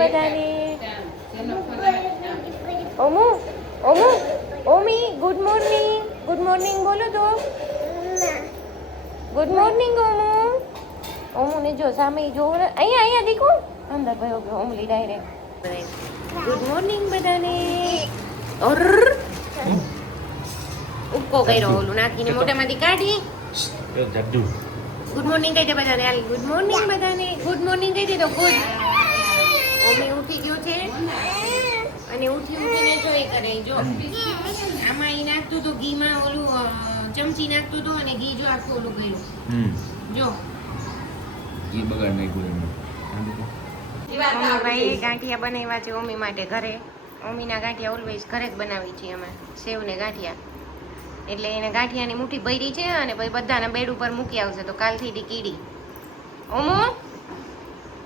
બધાને. ઓમુ ઓમુ ઓમી good morning. Good morning બોલો તો. Good morning ઓમુ. ઓમુને જો સામે જોવો ને. અહીંયા દીકુ અંદર ભયો ગયો ઓમલી ડાયરેક્ટ. ગુડ મોર્નિંગ બધાને. ઓર ઉક્કો કર્યો ઓલું નાખીને મોઢામાંથી કાઢી. ગુડ મોર્નિંગ કહી દે બધાને. હાલ ગુડ મોર્નિંગ બધાને. ગુડ મોર્નિંગ કહી દે તો ગુડ. ઓમી ઉઠી ગયો છે અને ઉઠીને જો એ કરે જો આમાં ઈ નાખતું તો ઘીમાં ઓલું ચમચી નાખતું તો અને ઘી જો આખું ઓલું કર્યું જો ઘી બગાડ નાખ્યું મમ્મી ભાઈ ગાંઠિયા બનાવ્યા છે ઓમી માટે ઘરે. ઓમીના ગાંઠિયા ઓલવેઝ ઘરે જ બનાવી છીએ અમે, સેવ ને ગાંઠિયા. એટલે એને ગાંઠિયાની મુઠ્ઠી ભરી છે અને પછી બધાના બેડ ઉપર મૂકી આવશે તો કાલથી કીડી. ઓમો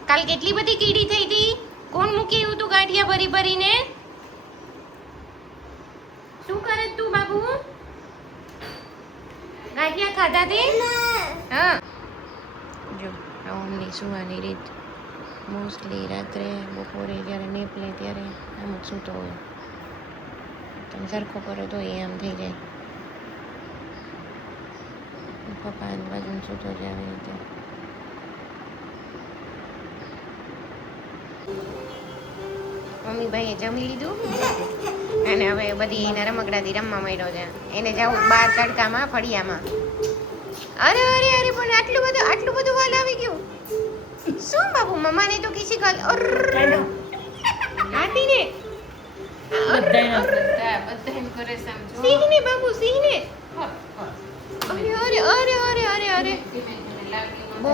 કાલ કેટલી બધી કીડી થઈ હતી. કોણ મૂકી આવ્યું તું ગાંઠિયા ભરી ભરીને? શું કરે તું બાબુ? ગાંઠિયા ખાધા તે? હા જો ઓમની સુવાની રીત મોસ્ટલી રાત્રે બપોરે જ્યારે નેપ લે ત્યારે આમ જ સૂતો હોય. તમે સરખો કરો તો એ આમ થઈ જાય. પપ્પા બાજુ સૂતો છે આવી રીતે. મમ્મી ભાઈએ જમી લીધું અને હવે બધી એના રમકડાથી રમવા માંડ્યો છે. એને જવું બહાર તડકામાં ફળિયામાં. અરે અરે અરે પણ આટલું બધું વાલ આવી ગયું. શું બાબુ મમ્માને તો કિસી કલ હાથીને સિંહને બાબુ સિંહને. અરે અરે અરે અરે અરે બહુ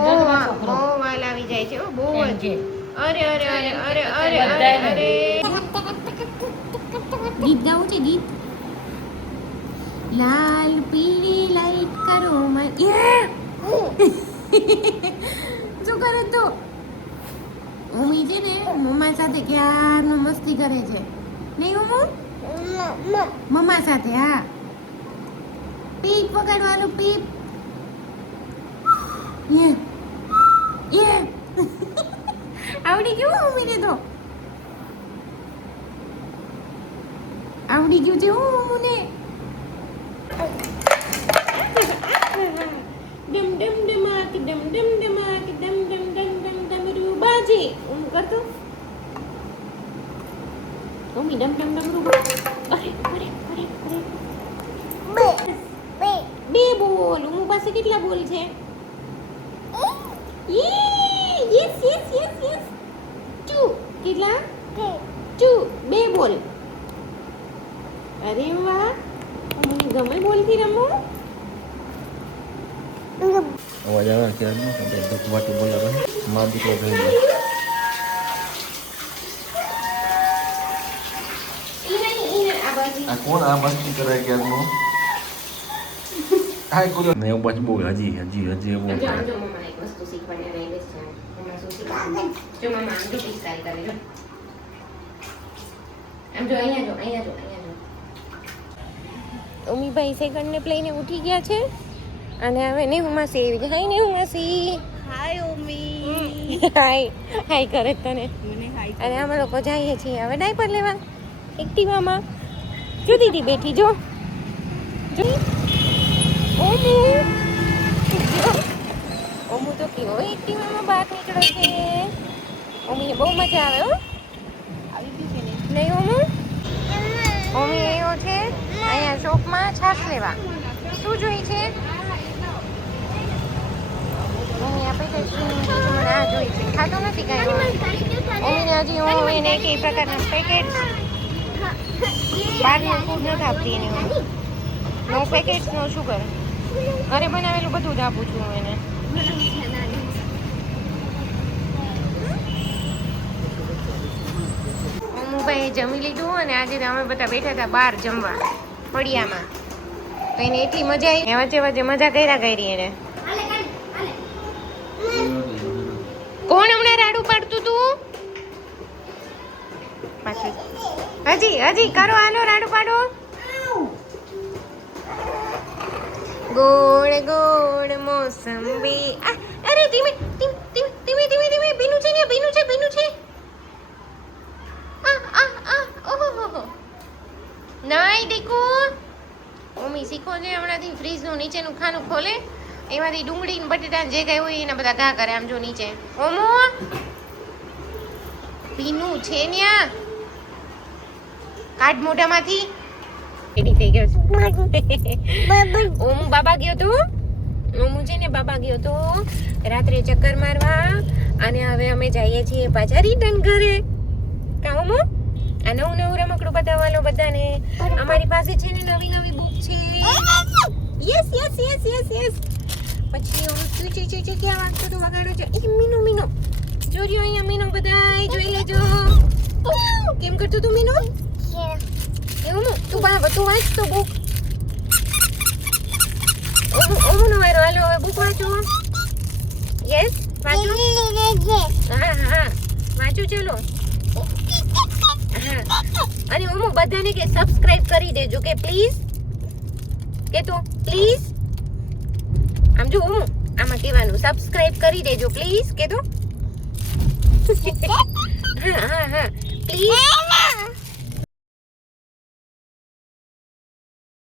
વાલ આવી જાય છે. બહુ જ. અરે અરે અરે અરે અરે અરે અરે ગીત ગાવું છે ગીત. લાલ પીળી લાઈટ કરો શું કરે તો ઉમી છે ને મમ્મા સાથે ક્યારનો મસ્તી કરે છે નહીં ઉમુ? મમ્મા સાથે. હા પીપ પકડવાનું પીપ. આવડી ગયું ઉમીને તો. આવડી ગયું છે ઉમને. ડમ ડમ ડમાક ડમ ડમ ડમાક ડમ ડમ ડમ ડમ ડમરૂ બાજે. ઉમ કરતો ઉમી ડમ ડમ ડમરૂ બાજે. અરે અરે અરે અરે બે બોલ. ઉમ પાસે કેટલા બોલ છે? Yes yes yes yes. Two. કેટલા? ટુ. બે બોલ. અરે વાહ મને ગમે બોલથી રમવું. અવાજ આવે ક્યારનો આપણે ધકવાટી બોલાવે માર દીકરો થઈ ગયો. આ કોણ આ મસ્તી કરે ક્યારનો? આ કોણ ને એવું બસ બોલ હજી એવું જો મમ્માને એક વસ્તુ શીખવાની રહી ગઈ છે. મમ્મા શું શીખવાનું? જો મમ્મા આમ ડૂટી સ્ટાઈલ કરે જો. આમ જો અહીંયા જો. ઉમીભાઈ સેકન્ડને પ્લેને ઉઠી ગયા છે અને હવે નેહુ માસી આવી ગયા. હાય નેહુ માસી. હાય ઉમી. હાય કરે તને. અને અમે લોકો જઈએ છીએ હવે ડાયપર લેવા એક્ટિવામાં. જો દીદી બેઠી જો. ઓમુ તો કેવો એક્ટિવામાં બહાર નીકળે છે. ઓમીને બહુ મજા આવે હો. આવી ગયું છે ને નહીં ઓમુ? ઓમી આવ્યો છે અહીંયા શોપમાં છાશ લેવા. શું જોઈ છે? ઓમી આપે છે મને આ જોઈ છે. ખાતો નથી કાંઈ. ઓમીને હજી હું એને કઈ પ્રકારના પેકેટ બહારનું ફૂડ નથી આપતી એને. નો પેકેટ્સ નો શુગર. ઘરે બનાવેલું બધું જ આપું છું હું એને. ભાઈ જમી લીધું અને આજે અમે બધા બેઠા હતા બહાર જમવા ફળિયામાં. તો એને એટલી મજા આવી. વચ્ચે વચ્ચે મજા કરી એને. કોણ હમણાં રાડું પાડતું તું? પાછું હજી કરો હાલો રાડું પાડો. ગોળ ગોળ મોસંબી. અરે ધીમે ધીમે ભીનું છે. ખાનું નીચેનું ખાનું ખોલે એમાંથી ડુંગળી ને બટેટા ને જે કઈ હોય એના બધા ઘા કરે આમ જો નીચે ઓમો પીનું છે ન્યા કાઢ મોઢામાંથી એડી થઈ ગયો છે ઓમુ બાબા ગયો તો ઓમુ છે ને બાબા ગયો તો રાત્રે ચક્કર મારવા અને હવે અમે જઈએ છીએ પાછા રિટર્ન ઘરે કા ઓમુ આ નવું નવું રમકડું બતાવવાનો બધાને અમારી પાસે છે ને નવી નવી બુક છે yes yes yes yes yes પછી ઓલું ચી ક્યાં વાગતો તો વગાડો છે એ મીનો મીનો જોરિયો અહીંયા મીનો બધાય જોઈ લેજો કેમ કરતો તું મીનો એવું તું વાંચ તો બુક ઓમનો વારો હાલો હવે બુક વાંચો યસ વાંચો હા હા વાંચો ચલો હા અને ઓમો બધાને કે સબસ્ક્રાઇબ કરી દેજો કે પ્લીઝ કે તો પ્લીઝ આમ જો ઓમો આમાં કહેવાનું સબસ્ક્રાઇબ કરી દેજો પ્લીઝ કે તો હા હા હા પ્લીઝ